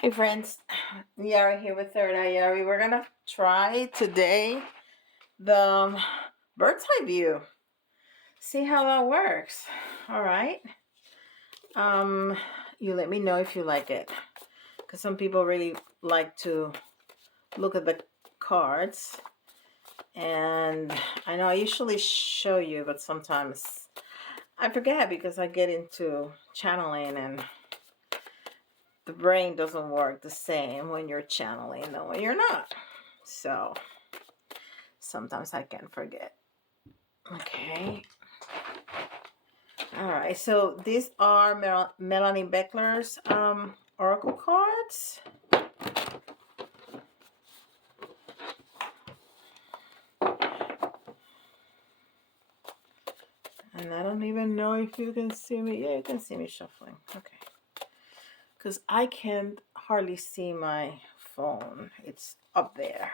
Hey friends, Yari here with Third Eye Yari. We're gonna try today the bird's eye view. See how that works. All right. You let me know if you like it, because some people really like to look at the cards, and I know I usually show you, but sometimes I forget because I get into channeling and the brain doesn't work the same when you're channeling than when you're not. So sometimes I can forget. Okay. All right. So these are Melanie Becker's Oracle cards. And I don't even know if you can see me. Yeah, you can see me shuffling. Okay. Because I can't hardly see my phone. It's up there.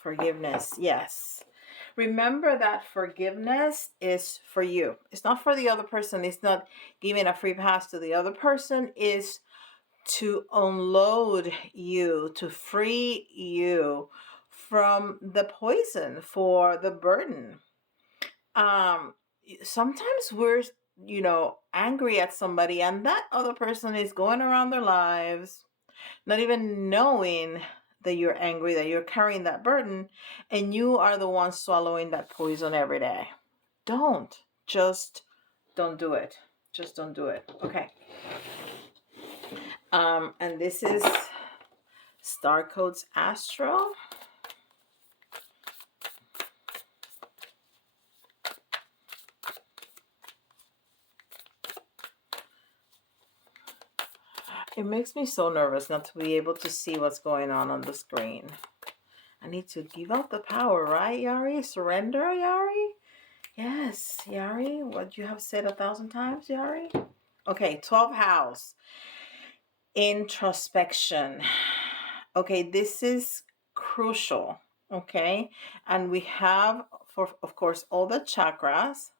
Forgiveness. Yes. Remember that forgiveness is for you. It's not for the other person. It's not giving a free pass to the other person. It's to unload you, to free you from the poison, for the burden. Sometimes we're, angry at somebody, and that other person is going around their lives not even knowing that you're angry, that you're carrying that burden, and you are the one swallowing that poison every day. Just don't do it. Just don't do it. Okay. And this is Starcodes Astro. It makes me so nervous not to be able to see what's going on the screen. I need to give out the power, right, Yari? Surrender, Yari? Yes, Yari. What you have said 1,000 times, Yari? Okay, 12th house. Introspection. Okay, this is crucial. Okay, and we have, of course, all the chakras.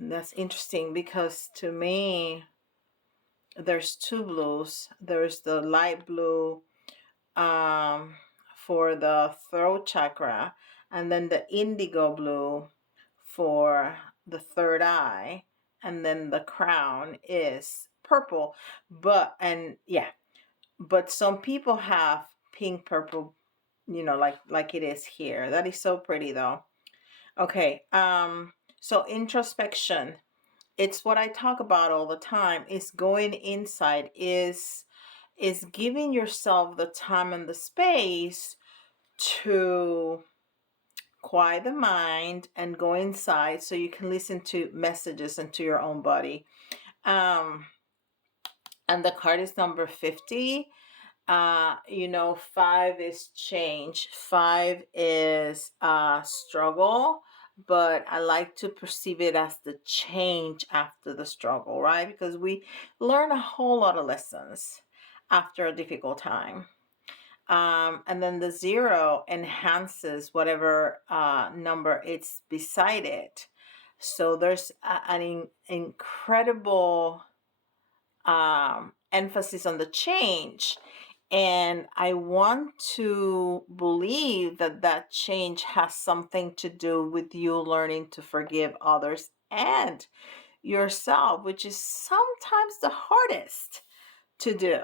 That's interesting because to me, there's two blues. There's the light blue for the throat chakra, and then the indigo blue for the third eye, and then the crown is purple. But some people have pink, purple, like it is here. That is so pretty though. Okay, so introspection, it's what I talk about all the time, is going inside, is giving yourself the time and the space to quiet the mind and go inside so you can listen to messages into your own body. And the card is number 50. 5 is change. 5 is struggle, but I like to perceive it as the change after the struggle, right? Because we learn a whole lot of lessons after a difficult time. And then the 0 enhances whatever number it's beside it. So there's an incredible emphasis on the change. And I want to believe that that change has something to do with you learning to forgive others and yourself, which is sometimes the hardest to do.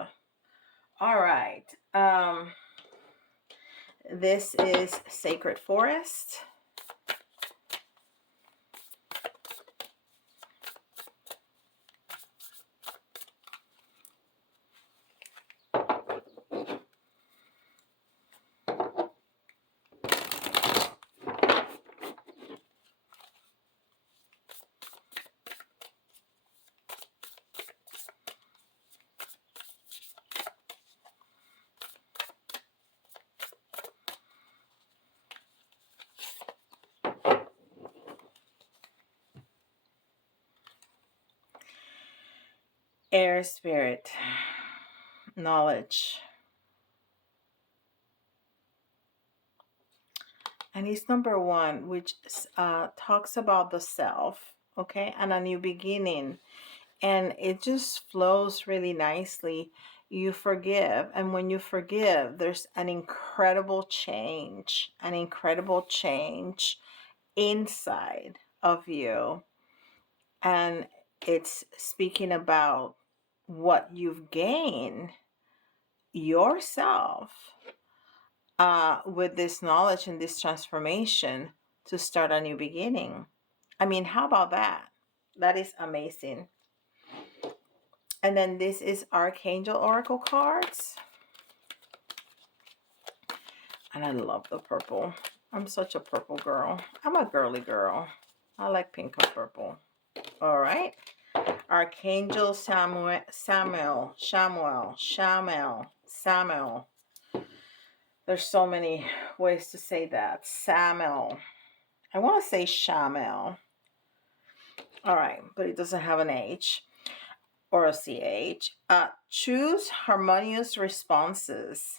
All right. This is Sacred Forest. Air Spirit. Knowledge. And it's number 1, which talks about the self, okay, and a new beginning. and it just flows really nicely. You forgive, and when you forgive, there's an incredible change inside of you. And it's speaking about what you've gained yourself with this knowledge and this transformation to start a new beginning. I mean, how about that? That is amazing. And then this is Archangel Oracle cards. And I love the purple. I'm such a purple girl. I'm a girly girl. I like pink and purple. All right. Archangel Samuel. There's so many ways to say that. Samuel. I want to say Shamel. All right, but it doesn't have an H or a CH. Choose harmonious responses.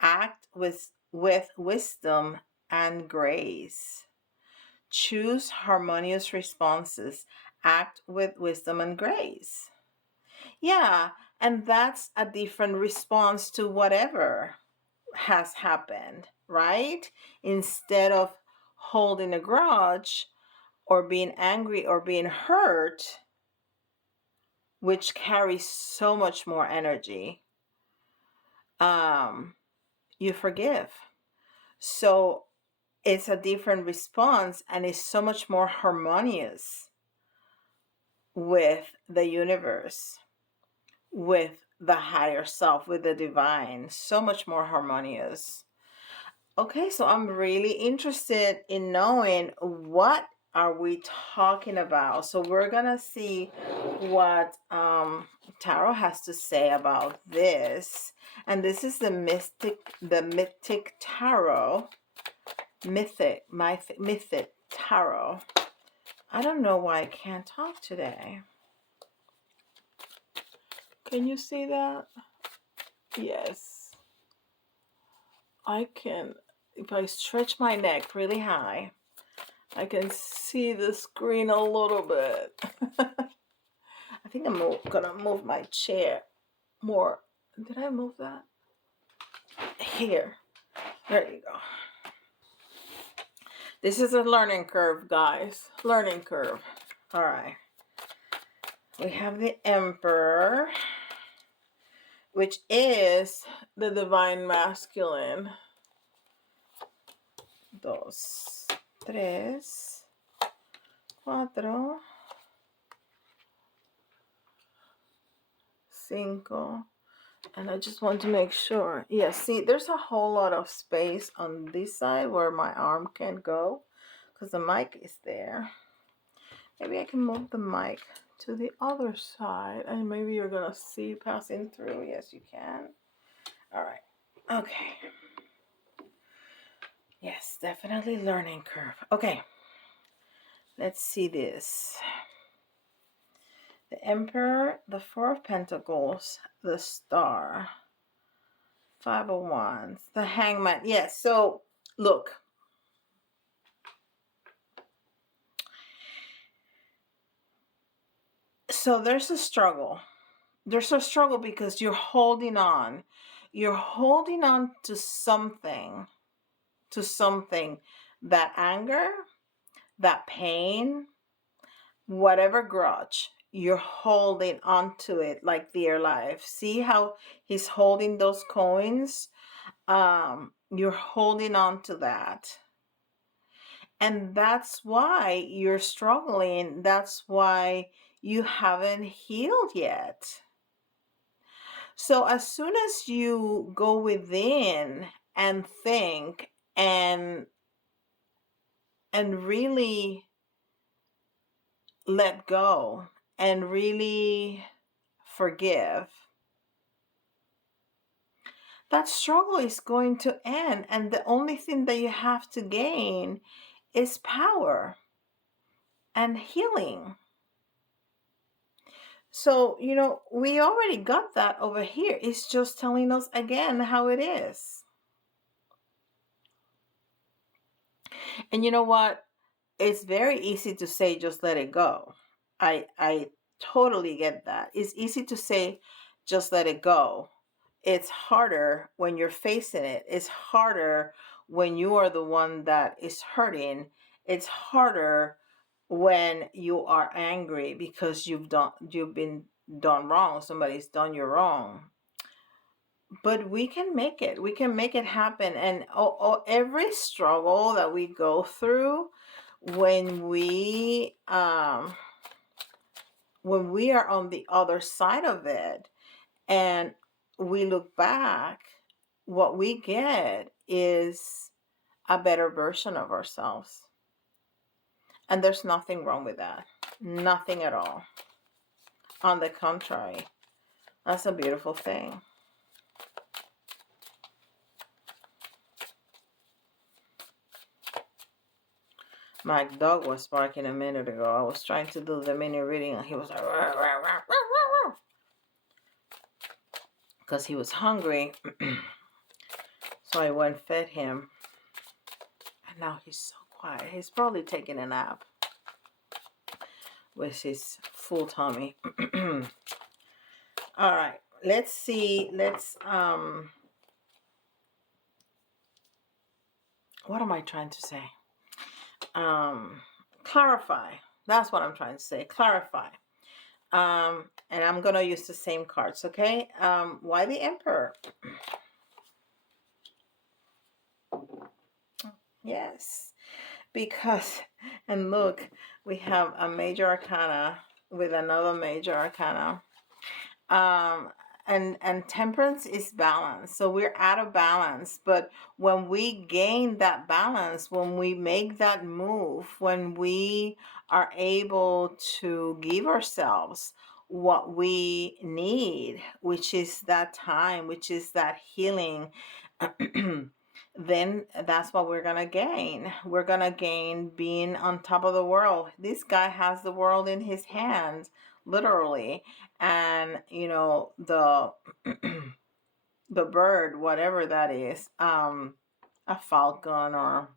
Act with wisdom and grace. Choose harmonious responses. Act with wisdom and grace. Yeah, and that's a different response to whatever has happened, right? Instead of holding a grudge or being angry or being hurt, which carries so much more energy, you forgive. So it's a different response, and it's so much more harmonious with the universe, with the higher self, with the divine. So much more harmonious. Okay, so I'm really interested in knowing what are we talking about. So we're gonna see what Tarot has to say about this. And this is the Mythic Tarot. Mythic Tarot. I don't know why I can't talk today. Can you see that? Yes. I can, if I stretch my neck really high, I can see the screen a little bit. I think I'm gonna move my chair more. Did I move that? Here. There you go. This is a learning curve, guys. Learning curve. All right. We have the Emperor, which is the divine masculine. 2, 3, 4, 5. And I just want to make sure. Yeah, see, there's a whole lot of space on this side where my arm can't go because the mic is there. Maybe I can move the mic to the other side and maybe you're going to see passing through. Yes, you can. All right. Okay. Yes, definitely learning curve. Okay. Let's see this. The Emperor, the 4 of Pentacles, the Star, 5 of Wands, the Hangman. Yes, so look. So there's a struggle. There's a struggle because you're holding on. You're holding on to something. That anger, that pain, whatever grudge, you're holding on to it like dear life. See how he's holding those coins? You're holding on to that. And that's why you're struggling. That's why you haven't healed yet. So as soon as you go within and think and really let go and really forgive, that struggle is going to end. And the only thing that you have to gain is power and healing. So, you know, we already got that over here. It's just telling us again how it is. And you know what? It's very easy to say, just let it go. I totally get that. It's easy to say, just let it go. It's harder when you're facing it. It's harder when you are the one that is hurting. It's harder when you are angry because you've been done wrong. Somebody's done you wrong. But we can make it. We can make it happen. And every struggle that we go through, when we are on the other side of it and we look back, what we get is a better version of ourselves. And there's nothing wrong with that. Nothing at all. On the contrary, that's a beautiful thing. My dog was barking a minute ago. I was trying to do the mini reading and he was like, because he was hungry. So I went and fed him. And now he's so quiet. He's probably taking a nap with his full tummy. All right. Let's see. What am I trying to say? Clarify. That's what I'm trying to say. Clarify. And I'm going to use the same cards, okay? Why the Emperor? Yes. Because, and look, we have a major arcana with another major arcana. And temperance is balance. So we're out of balance. But when we gain that balance, when we make that move, when we are able to give ourselves what we need, which is that time, which is that healing, then that's what we're going to gain. We're going to gain being on top of the world. This guy has the world in his hands, literally. And the the bird, whatever that is, a falcon or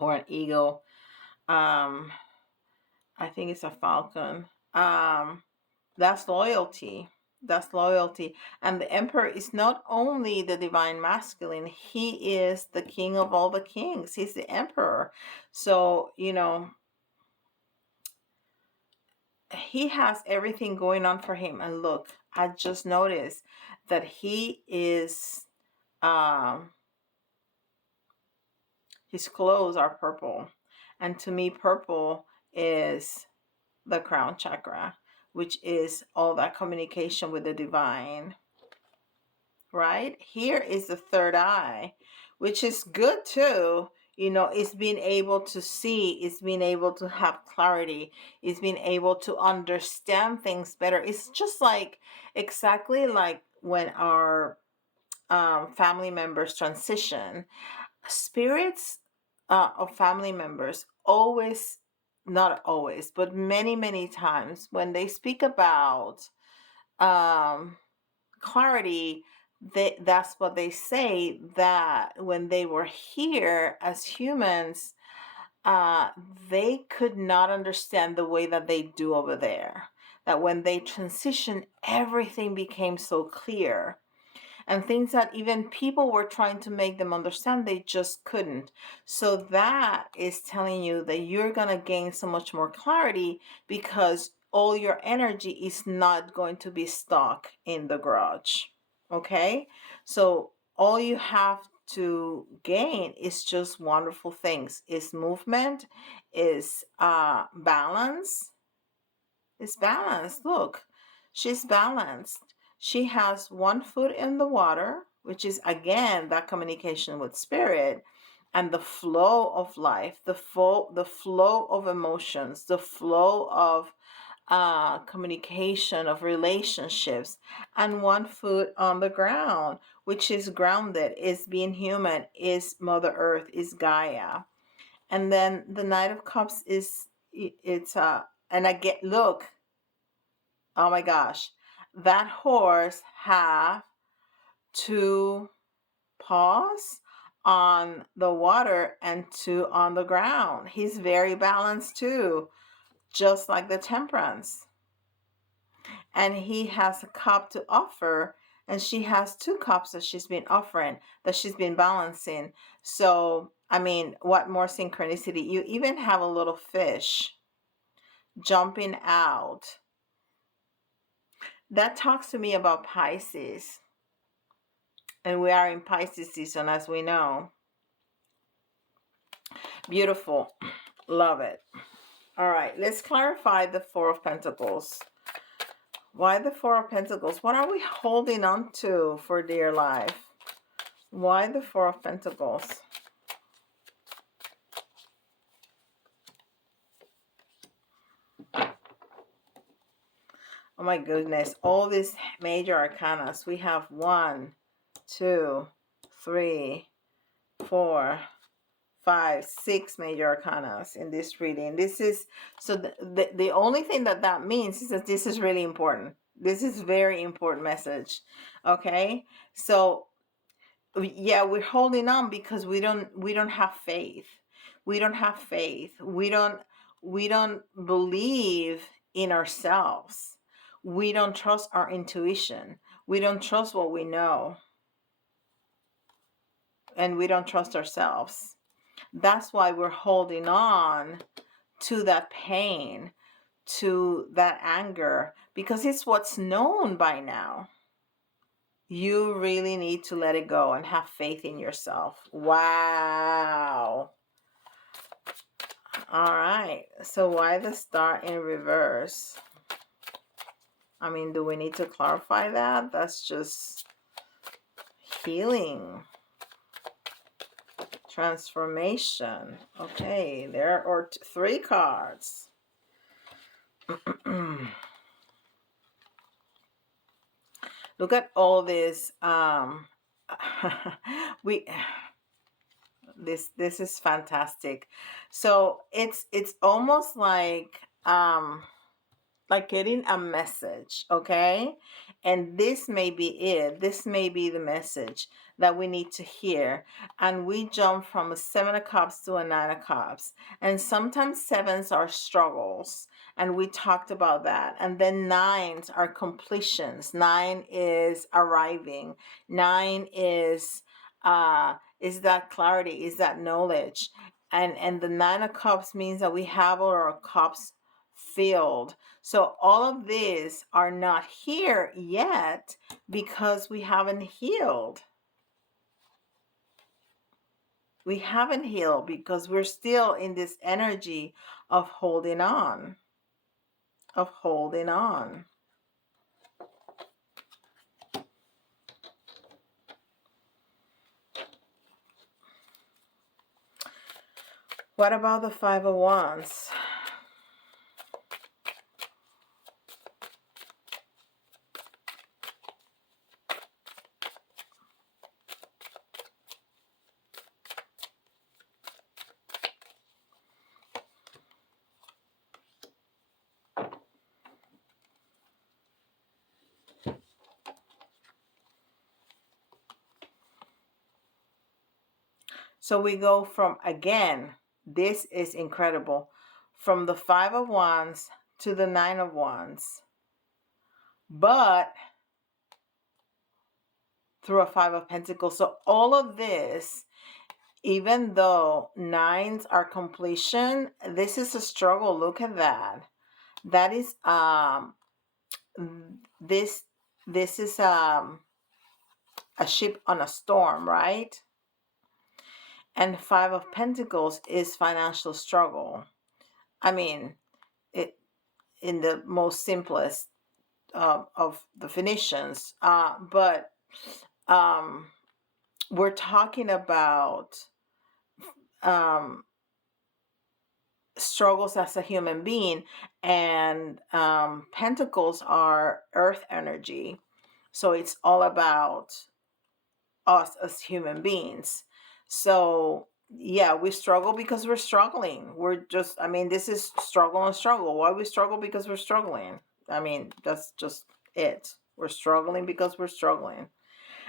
an eagle, I think it's a falcon, that's loyalty. And the Emperor is not only the divine masculine, he is the king of all the kings. He's the Emperor. So he has everything going on for him. And look, I just noticed that he is his clothes are purple, and to me purple is the crown chakra, which is all that communication with the divine. Right here is the third eye, which is good too. It's being able to see, it's being able to have clarity, it's being able to understand things better. It's just like exactly like when our family members transition. Spirits of family members always, not always, but many, many times when they speak about clarity, that's what they say, that when they were here as humans, they could not understand the way that they do over there. That when they transitioned, everything became so clear. And things that even people were trying to make them understand, they just couldn't. So that is telling you that you're going to gain so much more clarity because all your energy is not going to be stuck in the garage. Okay? So all you have to gain is just wonderful things. Is movement, is balance. It's balanced. Look, she's balanced. She has one foot in the water, which is again that communication with spirit and the flow of life, the flow of emotions, the flow of communication, of relationships, and one foot on the ground, which is grounded, is being human, is Mother Earth, is Gaia. And then the Knight of Cups is, and I get, look, oh my gosh, that horse have two paws on the water and two on the ground. He's very balanced too, just like the Temperance. and he has a cup to offer, and she has 2 cups that she's been offering, that she's been balancing. So, I mean, what more synchronicity? You even have a little fish jumping out. That talks to me about Pisces. And we are in Pisces season, as we know. Beautiful. Love it. All right, let's clarify the Four of Pentacles. Why the Four of Pentacles? What are we holding on to for dear life? Why the Four of Pentacles? Oh my goodness. All these major arcanas. We have 1, 2, 3, 4, 5, 6 major arcanas in this reading. This is, so the only thing that means is that this is really important. This is very important message. Okay, so yeah, we're holding on because we don't have faith. We don't have faith. We don't believe in ourselves. We don't trust our intuition. We don't trust what we know, and we don't trust ourselves. That's why we're holding on to that pain, to that anger, because it's what's known by now. You really need to let it go and have faith in yourself. Wow. All right. So why the Star in reverse? I mean, do we need to clarify that? That's just healing. Transformation. Okay, there are 3 cards. Look at all this. This is fantastic. So it's almost like getting a message, okay? And this may be it. This may be the message that we need to hear. And we jump from a 7 of Cups to a 9 of Cups. And sometimes 7s are struggles. And we talked about that. And then 9s are completions. 9 is arriving. 9 is that clarity, is that knowledge. And the 9 of Cups means that we have our cups filled. So all of these are not here yet because we haven't healed. We haven't healed because we're still in this energy of holding on. Of holding on. What about the 5 of Wands? So we go from, again, this is incredible, from the 5 of Wands to the 9 of Wands, but through a 5 of Pentacles. So all of this, even though 9s are completion, this is a struggle. Look at that. That is this is a ship on a storm, right? And 5 of Pentacles is financial struggle. I mean, it in the most simplest of definitions, but we're talking about struggles as a human being, and Pentacles are earth energy, so it's all about us as human beings. So yeah, we struggle because we're struggling. We're just, I mean, this is struggle and struggle. Why we struggle? Because we're struggling. I mean, that's just it. We're struggling because we're struggling.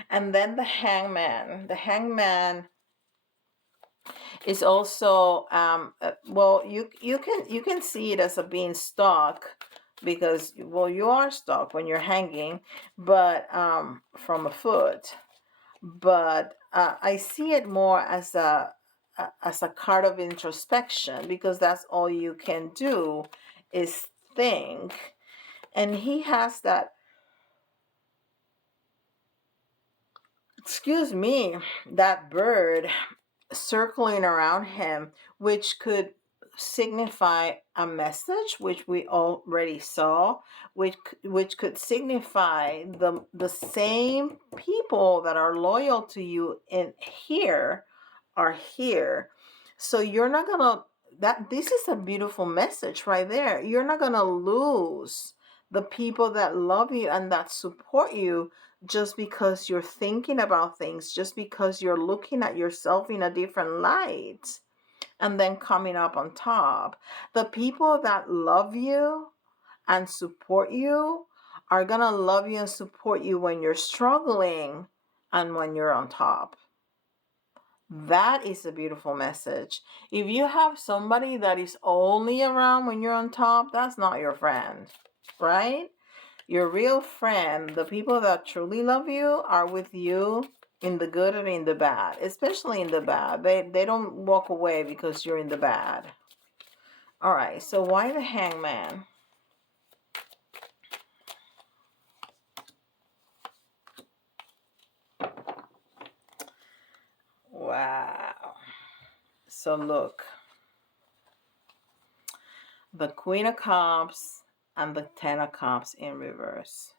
And then the Hangman. The Hangman is also well, you can see it as a being stuck, because, well, you are stuck when you're hanging, but from a foot. But I see it more as a card of introspection, because that's all you can do is think. And he has that, excuse me, that bird circling around him, which could signify a message, which we already saw, which could signify the same people that are loyal to you in here are here. So you're not gonna, that this is a beautiful message right there. You're not gonna lose the people that love you and that support you just because you're thinking about things, just because you're looking at yourself in a different light and then coming up on top. The people that love you and support you are gonna love you and support you when you're struggling and when you're on top. That is a beautiful message. If you have somebody that is only around when you're on top, that's not your friend, right? Your real friend, the people that truly love you, are with you in the good and in the bad, especially in the bad. They don't walk away because you're in the bad. All right, so why the Hangman? Wow. So look, the Queen of Cups and the Ten of Cups in reverse.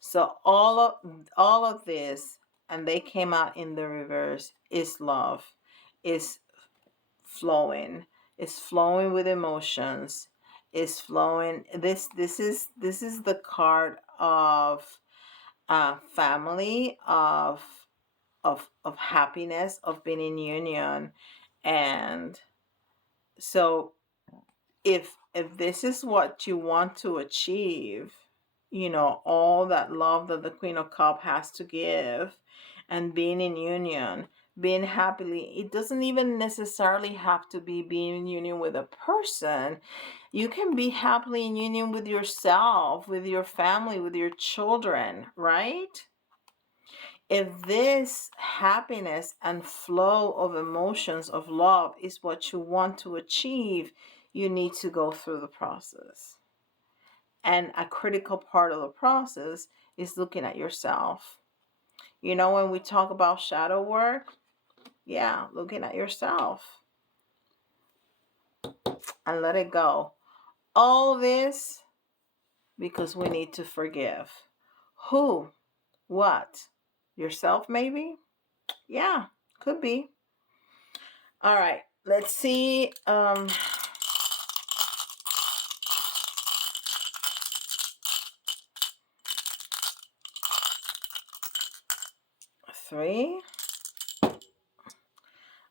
So all of this, and they came out in the reverse, is love, is flowing, is flowing with emotions, is flowing. This is the card of family, of happiness, of being in union. And so if this is what you want to achieve, all that love that the Queen of Cups has to give, and being in union, being happily, it doesn't even necessarily have to be being in union with a person. You can be happily in union with yourself, with your family, with your children, right? If this happiness and flow of emotions of love is what you want to achieve, you need to go through the process. And a critical part of the process is looking at yourself. When we talk about shadow work, yeah, looking at yourself and let it go. All this because we need to forgive. Who? What? Yourself, maybe? Yeah, could be. All right, let's see. 3.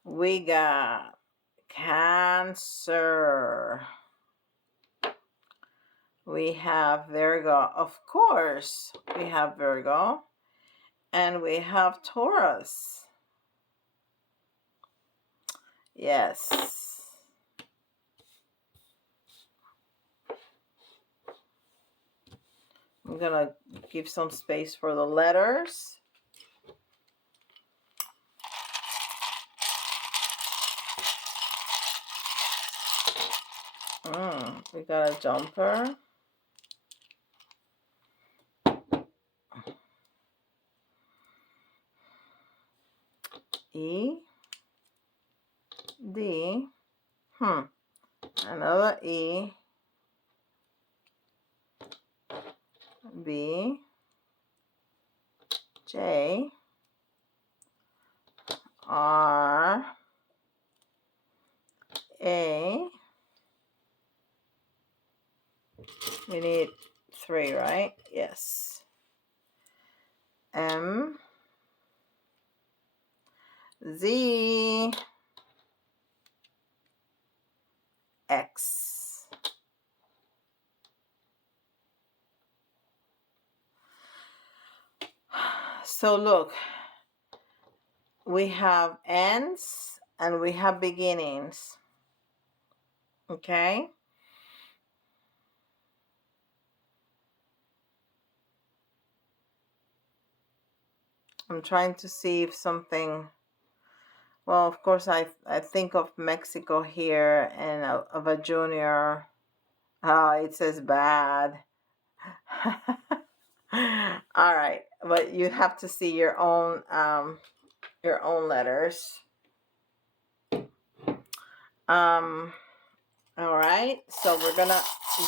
We got Cancer. We have Virgo. Of course, we have Virgo. And we have Taurus. Yes. I'm going to give some space for the letters. We got a jumper. E. D. Another E. B. J. R. A. We need 3, right? Yes. M. Z. X. So look, we have ends and we have beginnings. Okay? I'm trying to see if something, well, of course, I think of Mexico here and of a junior. It says bad. All right, but you have to see your own letters. All right, so we're gonna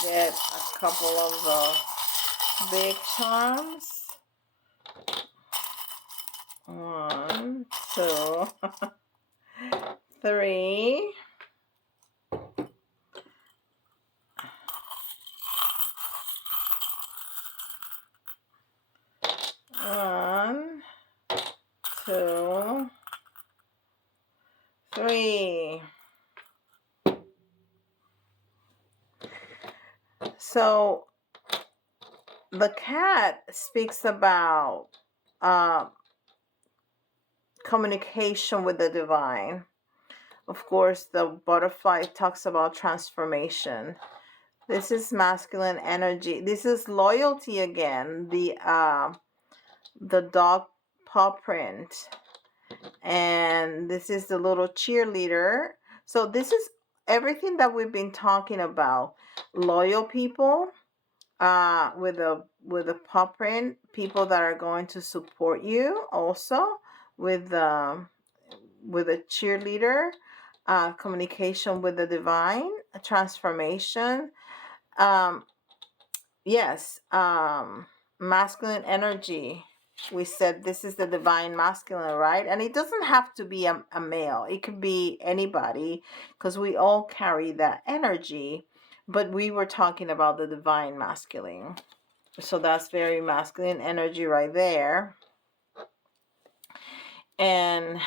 get a couple of the big charms. 1, 2, 3. 1, 2, 3. So the cat speaks about communication with the divine. Of course, the butterfly talks about transformation. This is masculine energy. This is loyalty again. The dog paw print. And this is the little cheerleader. So this is everything that we've been talking about. Loyal people, with a paw print, people that are going to support you also with a cheerleader, communication with the divine, transformation. Yes, masculine energy. We said this is the divine masculine, right? And it doesn't have to be a male. It could be anybody, because we all carry that energy. But we were talking about the divine masculine. So that's very masculine energy right there. And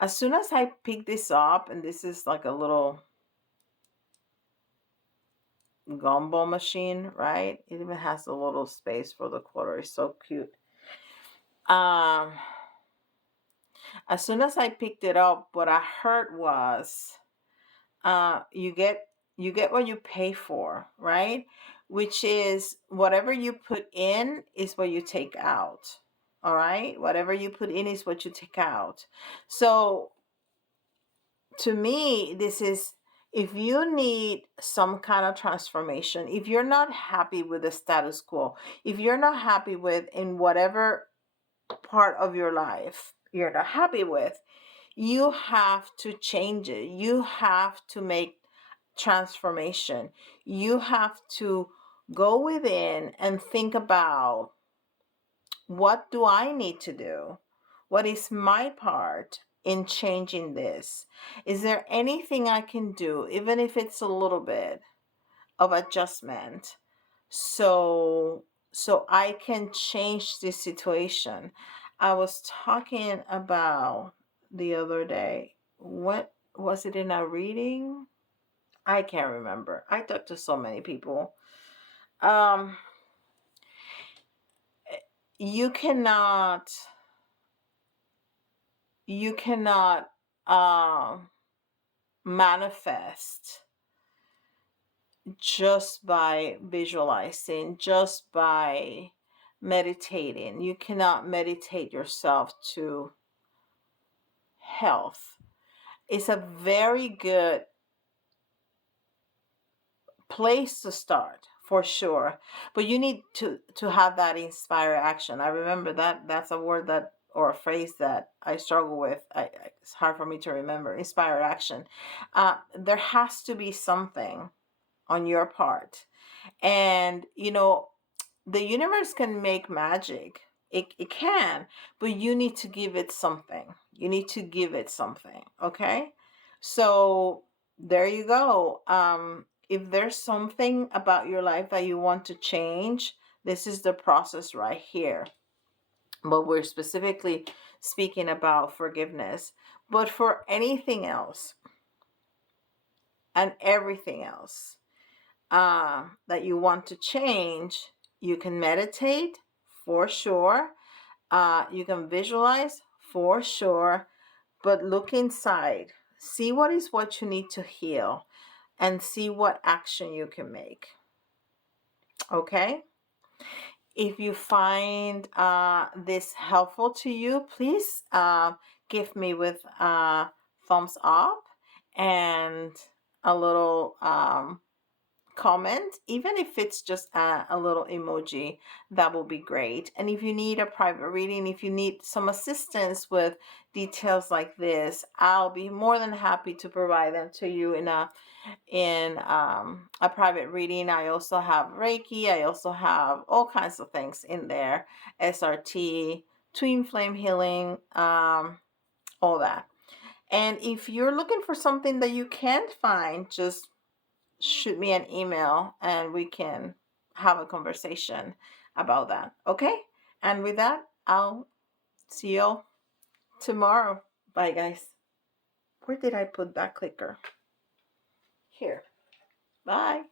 as soon as I pick this up, and this is like a little Gumball machine, right? It even has a little space for the quarter. It's so cute. As soon as I picked it up, what I heard was, you get what you pay for, right? Which is whatever you put in is what you take out. All right, whatever you put in is what you take out. So to me, this is, if you need some kind of transformation, if you're not happy with the status quo, if you're not happy with, in whatever part of your life you're not happy with, you have to change it. You have to make transformation. You have to go within and think about, what do I need to do? What is my part in changing this? Is there anything I can do, even if it's a little bit of adjustment, so I can change this situation? I was talking about the other day, what was it in a reading? I can't remember. I talked to so many people. You cannot manifest just by visualizing, just by meditating. You cannot meditate yourself to health. It's a very good place to start, for sure, but you need to have that inspired action. I remember that's a word that, or a phrase that I struggle with. It's hard for me to remember. Inspired action. There has to be something on your part, and the universe can make magic. It can, but you need to give it something. You need to give it something. Okay, so there you go. If there's something about your life that you want to change, this is the process right here. But we're specifically speaking about forgiveness. But for anything else and everything else that you want to change, you can meditate, for sure. You can visualize, for sure. But look inside. See what you need to heal, and see what action you can make. Okay? If you find this helpful to you, please give me with thumbs up and a little comment, even if it's just a little emoji. That will be great. And if you need a private reading, if you need some assistance with details like this, I'll be more than happy to provide them to you in a private reading. I also have Reiki. I also have all kinds of things in there, SRT, twin flame healing, all that. And if you're looking for something that you can't find, just shoot me an email and we can have a conversation about that. Okay? And with that, I'll see you tomorrow. Bye, guys. Where did I put that clicker? Here. Bye.